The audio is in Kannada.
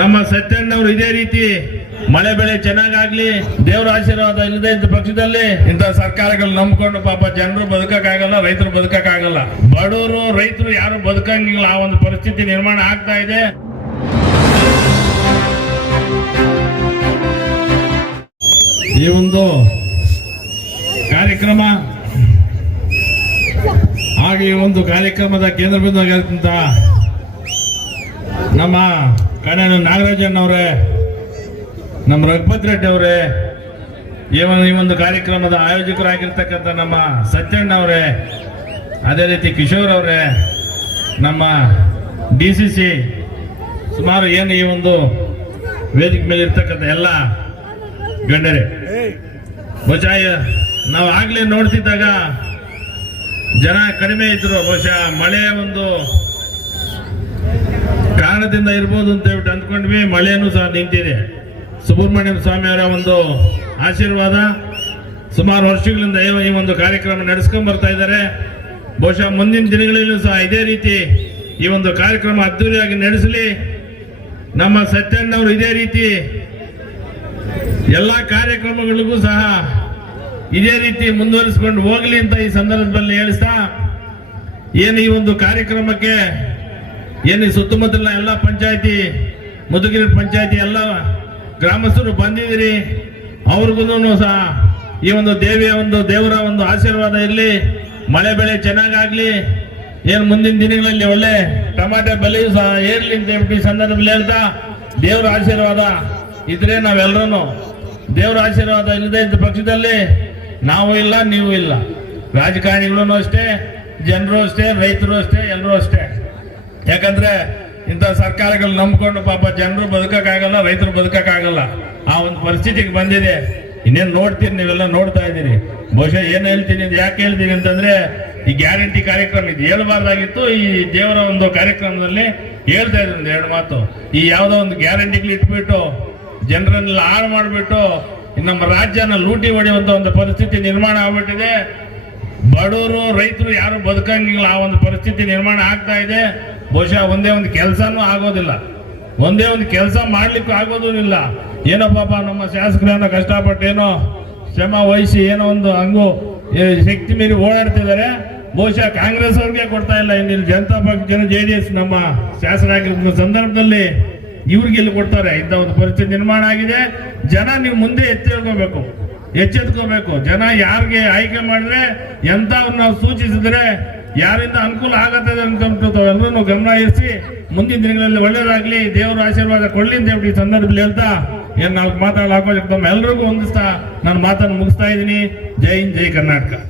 ನಮ್ಮ ಸತ್ಯಣ್ಣವರು ಇದೇ ರೀತಿ ಮಳೆ ಬೆಳೆ ಚೆನ್ನಾಗಾಗ್ಲಿ ದೇವರ ಆಶೀರ್ವಾದ ಇಲ್ಲದೆ ಇದ್ದ ಪಕ್ಷದಲ್ಲಿ ಇಂಥ ಸರ್ಕಾರಗಳು ನಂಬ್ಕೊಂಡು ಪಾಪ ಜನರು ಬದುಕಕ್ಕಾಗಲ್ಲ, ರೈತರು ಬದುಕಕ್ಕಾಗಲ್ಲ. ಬಡವರು, ರೈತರು ಯಾರು ಬದುಕಂಗಿಲ್ಲ. ಆ ಒಂದು ಪರಿಸ್ಥಿತಿ ನಿರ್ಮಾಣ ಆಗ್ತಾ ಇದೆ. ಈ ಒಂದು ಕಾರ್ಯಕ್ರಮ ಹಾಗೆ ಈ ಒಂದು ಕಾರ್ಯಕ್ರಮದ ಕೇಂದ್ರ ಬಿಂದುವಾಗಿರ್ತಂತ ನಮ್ಮ ಕಣ್ಣ ನಾಗರಾಜನ್ ಅವರೇ ನಮ್ಮ ರಘುಪತಿ ರೆಡ್ಡಿ ಅವರೇ ಈ ಒಂದು ಈ ಒಂದು ಕಾರ್ಯಕ್ರಮದ ಆಯೋಜಕರಾಗಿರ್ತಕ್ಕಂಥ ನಮ್ಮ ಸತ್ಯಣ್ಣ ಅವರೇ ಅದೇ ರೀತಿ ಕಿಶೋರ್ ಅವರೇ, ನಮ್ಮ ಡಿ ಸಿ ಸಿ ಸುಮಾರು ಏನು ಈ ಒಂದು ವೇದಿಕೆ ಮೇಲೆ ಇರ್ತಕ್ಕಂಥ ಎಲ್ಲ ಗಣ್ಯರೇ. ಬಹುಶಃ ನಾವು ಆಗ್ಲೇ ನೋಡ್ತಿದ್ದಾಗ ಜನ ಕಡಿಮೆ ಇದ್ರು, ಬಹುಶಃ ಮಳೆ ಒಂದು ಕಾರಣದಿಂದ ಇರ್ಬೋದು ಅಂತ ಹೇಳ್ಬಿಟ್ಟು ಅಂದ್ಕೊಂಡ್ವಿ. ಮಳೆನೂ ಸಹ ನಿಂತಿದೆ. ಸುಬ್ರಹ್ಮಣ್ಯಂ ಸ್ವಾಮಿ ಅವರ ಒಂದು ಆಶೀರ್ವಾದ. ಸುಮಾರು ವರ್ಷಗಳಿಂದ ಈ ಒಂದು ಕಾರ್ಯಕ್ರಮ ನಡೆಸ್ಕೊಂಡ್ ಬರ್ತಾ ಇದ್ದಾರೆ. ಬಹುಶಃ ಮುಂದಿನ ದಿನಗಳಲ್ಲೂ ಸಹ ಇದೇ ರೀತಿ ಈ ಒಂದು ಕಾರ್ಯಕ್ರಮ ಅದ್ದೂರಿಯಾಗಿ ನಡೆಸಲಿ. ನಮ್ಮ ಸತ್ಯಣ್ಣವರು ಇದೇ ರೀತಿ ಎಲ್ಲ ಕಾರ್ಯಕ್ರಮಗಳಿಗೂ ಸಹ ಇದೇ ರೀತಿ ಮುಂದುವರಿಸಿಕೊಂಡು ಹೋಗಲಿ ಅಂತ ಈ ಸಂದರ್ಭದಲ್ಲಿ ಹೇಳಿಸ್ತಾ, ಏನು ಈ ಒಂದು ಕಾರ್ಯಕ್ರಮಕ್ಕೆ ಏನು ಸುತ್ತಮುತ್ತಲಿನ ಎಲ್ಲ ಪಂಚಾಯತಿ, ಮುದುಗಿರಿ ಪಂಚಾಯತಿ ಎಲ್ಲ ಗ್ರಾಮಸ್ಥರು ಬಂದಿದ್ದೀರಿ. ಅವ್ರಿಗೂ ಸಹ ಈ ಒಂದು ದೇವಿಯ ಒಂದು ದೇವರ ಒಂದು ಆಶೀರ್ವಾದ ಇರಲಿ. ಮಳೆ ಬೆಳೆ ಚೆನ್ನಾಗಾಗ್ಲಿ. ಏನು ಮುಂದಿನ ದಿನಗಳಲ್ಲಿ ಒಳ್ಳೆ ಟಮಾಟೆ ಬೆಲೆಯೂ ಸಹ ಏರ್ಲಿ ಅಂತ ಹೇಳ್ಬಿಟ್ಟು ಸಂದರ್ಭದಲ್ಲಿ ಹೇಳ್ತಾ ದೇವರ ಆಶೀರ್ವಾದ ಇದ್ರೆ ನಾವೆಲ್ಲರೂ ದೇವರ ಆಶೀರ್ವಾದ ಇಲ್ಲದೆ ಇದ್ದ ಪಕ್ಷದಲ್ಲಿ ನಾವು ಇಲ್ಲ, ನೀವು ಇಲ್ಲ. ರಾಜಕಾರಣಿಗಳೂ ಅಷ್ಟೇ, ಜನರು ಅಷ್ಟೇ, ರೈತರು ಅಷ್ಟೇ, ಎಲ್ಲರೂ ಅಷ್ಟೇ. ಯಾಕಂದ್ರೆ ಇಂಥ ಸರ್ಕಾರಗಳು ನಂಬ್ಕೊಂಡು ಪಾಪ ಜನರು ಬದುಕಕ್ಕಾಗಲ್ಲ, ರೈತರು ಬದುಕಕ್ಕಾಗಲ್ಲ. ಆ ಒಂದು ಪರಿಸ್ಥಿತಿಗೆ ಬಂದಿದೆ. ಇನ್ನೇನು ನೋಡ್ತೀರಿ ನೀವೆಲ್ಲ ನೋಡ್ತಾ ಇದ್ದೀರಿ. ಬಹುಶಃ ಏನು ಹೇಳ್ತೀನಿ ಯಾಕೆ ಹೇಳ್ತೀನಿ ಅಂತಂದ್ರೆ, ಈ ಗ್ಯಾರಂಟಿ ಕಾರ್ಯಕ್ರಮ ಇದು ಹೇಳ್ಬಾರ್ದಾಗಿತ್ತು. ಈ ದೇವರ ಒಂದು ಕಾರ್ಯಕ್ರಮದಲ್ಲಿ ಹೇಳ್ತಾ ಇದ್ರು ಒಂದು ಎರಡು ಮಾತು. ಈ ಯಾವುದೋ ಒಂದು ಗ್ಯಾರಂಟಿಗಳು ಇಟ್ಬಿಟ್ಟು, ಜನರನ್ನೆಲ್ಲ ಹಾಳು ಮಾಡಿಬಿಟ್ಟು ನಮ್ಮ ರಾಜ್ಯನ ಲೂಟಿ ಹೊಡೆಯುವಂತ ಒಂದು ಪರಿಸ್ಥಿತಿ ನಿರ್ಮಾಣ ಆಗ್ಬಿಟ್ಟಿದೆ. ಬಡವರು, ರೈತರು ಯಾರು ಬದುಕಂಗಿಲ್ಲ, ಆ ಒಂದು ಪರಿಸ್ಥಿತಿ ನಿರ್ಮಾಣ ಆಗ್ತಾ ಇದೆ. ಬಹುಶಃ ಒಂದೇ ಒಂದು ಕೆಲಸನೂ ಆಗೋದಿಲ್ಲ. ಒಂದೇ ಒಂದು ಕೆಲಸ ಮಾಡ್ಲಿಕ್ಕೂ ಆಗೋದೂ ಇಲ್ಲ. ಏನೋ ಪಾಪ ನಮ್ಮ ಶಾಸಕರನ್ನ ಕಷ್ಟಪಟ್ಟು ಏನೋ ಶ್ರಮ ವಹಿಸಿ ಏನೋ ಒಂದು ಹಂಗು ಶಕ್ತಿ ಮೀರಿ ಓಡಾಡ್ತಿದ್ದಾರೆ. ಬಹುಶಃ ಕಾಂಗ್ರೆಸ್ ಅವ್ರಿಗೆ ಕೊಡ್ತಾ ಇಲ್ಲ. ಇನ್ನು ಇಲ್ಲಿ ಜನತಾ ಪಕ್ಷ ಜನ ಜೆ ಡಿ ಎಸ್ ನಮ್ಮ ಶಾಸಕರಾಗಿರೋ ಸಂದರ್ಭದಲ್ಲಿ ಇವ್ರಿಗೆ ಇಲ್ಲಿ ಕೊಡ್ತಾರೆ. ಇಂಥ ಒಂದು ಪರಿಸ್ಥಿತಿ ನಿರ್ಮಾಣ ಆಗಿದೆ. ಜನ ನೀವು ಮುಂದೆ ಎತ್ತೇಳ್ಕೋಬೇಕು ಎಚ್ಚೆತ್ಕೋಬೇಕು. ಜನ ಯಾರಿಗೆ ಆಯ್ಕೆ ಮಾಡಿದ್ರೆ ಎಂಥವ್ರನ್ನ ನಾವು ಸೂಚಿಸಿದ್ರೆ ಯಾರಿಂದ ಅನುಕೂಲ ಆಗತ್ತದೆ ಅನ್ಕೊಂಡ್ಬಿಟ್ಟು ಎಲ್ಲರೂ ಗಮನ ಇರಿಸಿ ಮುಂದಿನ ದಿನಗಳಲ್ಲಿ ಒಳ್ಳೇದಾಗ್ಲಿ ದೇವರ ಆಶೀರ್ವಾದ ಕೊಡ್ಲಿ ಅಂತ ಈ ಸಂದರ್ಭದಲ್ಲಿ ಹೇಳ್ತಾ ಏನು ನಾಲ್ಕು ಮಾತಾಡಲು ತಮ್ಮ ಎಲ್ರಿಗೂ ಹೊಂದಿಸ್ತಾ ನಾನು ಮಾತನ್ನು ಮುಗಿಸ್ತಾ ಇದ್ದೀನಿ. ಜೈ ಹಿಂದ್, ಜೈ ಕರ್ನಾಟಕ.